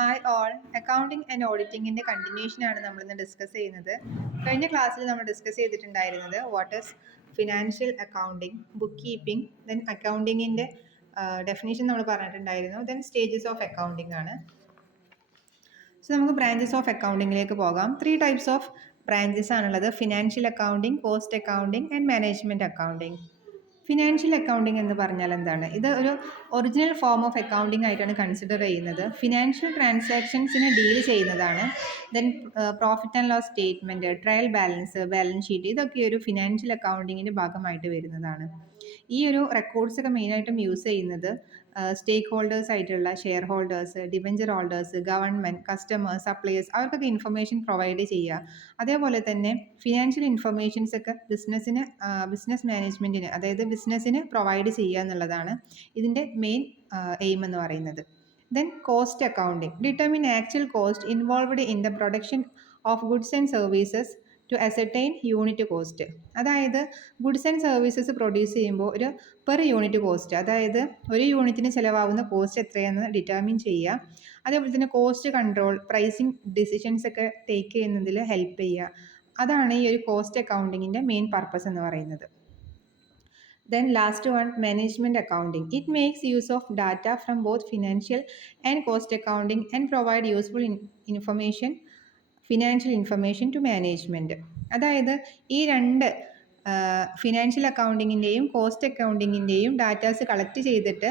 Hi all. Accounting and ഓഡിറ്റിങ്ങിൻ്റെ കണ്ടിന്യൂഷനാണ് നമ്മളിന്ന് ഡിസ്കസ് ചെയ്യുന്നത്. കഴിഞ്ഞ ക്ലാസ്സിൽ നമ്മൾ ഡിസ്കസ് ചെയ്തിട്ടുണ്ടായിരുന്നത് what is financial accounting, book keeping, then അക്കൗണ്ടിങ്ങിൻ്റെ ഡെഫിനേഷൻ നമ്മൾ പറഞ്ഞിട്ടുണ്ടായിരുന്നു, ദെൻ സ്റ്റേജസ് ഓഫ് അക്കൗണ്ടിങ് ആണ്. സോ നമുക്ക് ബ്രാഞ്ചസ് ഓഫ് അക്കൗണ്ടിങ്ങിലേക്ക് പോകാം. 3 ടൈപ്സ് ഓഫ് ബ്രാഞ്ചസ് ആണുള്ളത്: financial accounting, cost accounting and management accounting. Financial accounting എന്ന് പറഞ്ഞാൽ എന്താണ്? ഇത് ഒരു ഒറിജിനൽ ഫോം ഓഫ് അക്കൗണ്ടിങ് ആയിട്ടാണ് കൺസിഡർ ചെയ്യുന്നത്. ഫിനാൻഷ്യൽ ട്രാൻസാക്ഷൻസിനെ ഡീൽ ചെയ്യുന്നതാണ്. Then profit and loss statement, trial balance, balance sheet, ഇതൊക്കെ ഒരു ഫിനാൻഷ്യൽ അക്കൗണ്ടിങ്ങിൻ്റെ ഭാഗമായിട്ട് വരുന്നതാണ്. ഈ ഒരു റെക്കോർഡ്സ് ഒക്കെ മെയിനായിട്ടും യൂസ് ചെയ്യുന്നത് സ്റ്റേക്ക് ഹോൾഡേഴ്സ് ആയിട്ടുള്ള share holders, debenture holders, government, customers, suppliers, അവർക്കൊക്കെ ഇൻഫർമേഷൻ പ്രൊവൈഡ് ചെയ്യുക. അതേപോലെ തന്നെ ഫിനാൻഷ്യൽ ഇൻഫർമേഷൻസ് ഒക്കെ ബിസിനസ് മാനേജ്മെൻറ്റിന്, അതായത് ബിസിനസ്സിന് പ്രൊവൈഡ് ചെയ്യുക എന്നുള്ളതാണ് ഇതിൻ്റെ മെയിൻ എയിം എന്ന് പറയുന്നത്. Then cost accounting determine actual cost involved in the production of goods and services to ascertain unit cost. അതായത് ഗുഡ്സ് ആൻഡ് സർവീസസ് പ്രൊഡ്യൂസ് ചെയ്യുമ്പോൾ ഒരു പെർ യൂണിറ്റ് കോസ്റ്റ്, അതായത് ഒരു യൂണിറ്റിന് ചിലവാകുന്ന കോസ്റ്റ് എത്രയാണെന്ന് ഡിറ്റർമിൻ ചെയ്യുക. അതേപോലെ തന്നെ കോസ്റ്റ് കൺട്രോൾ, പ്രൈസിങ് ഡിസിഷൻസ് ഒക്കെ ടേക്ക് ചെയ്യുന്നതിൽ ഹെൽപ്പ് ചെയ്യുക. അതാണ് ഈ ഒരു കോസ്റ്റ് അക്കൗണ്ടിങ്ങിൻ്റെ മെയിൻ പർപ്പസ് എന്ന് പറയുന്നത്. Then last one, management accounting. It makes use of data from both financial and cost accounting and provide useful financial information to management. അതായത് ഈ രണ്ട് ഫിനാൻഷ്യൽ അക്കൗണ്ടിങ്ങിൻ്റെയും കോസ്റ്റ് അക്കൗണ്ടിങ്ങിൻ്റെയും ഡാറ്റാസ് കളക്ട് ചെയ്തിട്ട്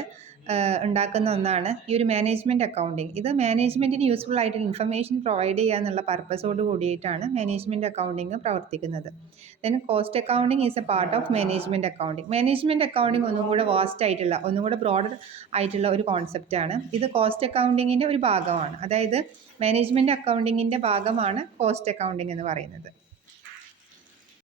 ഉണ്ടാക്കുന്ന ഒന്നാണ് ഈ ഒരു മാനേജ്മെൻറ്റ് അക്കൗണ്ടിങ്. ഇത് മാനേജ്മെൻറ്റിന് യൂസ്ഫുൾ ആയിട്ടുള്ള ഇൻഫർമേഷൻ പ്രൊവൈഡ് ചെയ്യുക എന്നുള്ള പർപ്പസോട് കൂടിയിട്ടാണ് മാനേജ്മെൻറ്റ് അക്കൗണ്ടിങ് പ്രവർത്തിക്കുന്നത്. Then cost accounting is A part of management accounting. Management accounting ഒന്നും കൂടെ വാസ്റ്റ് ആയിട്ടുള്ള, ഒന്നും കൂടെ ബ്രോഡർ ആയിട്ടുള്ള ഒരു കോൺസെപ്റ്റാണ്. ഇത് കോസ്റ്റ് അക്കൗണ്ടിങ്ങിൻ്റെ ഒരു ഭാഗമാണ്. അതായത് മാനേജ്മെൻറ്റ് അക്കൗണ്ടിങ്ങിൻ്റെ ഭാഗമാണ് കോസ്റ്റ് അക്കൗണ്ടിങ് എന്ന് പറയുന്നത്.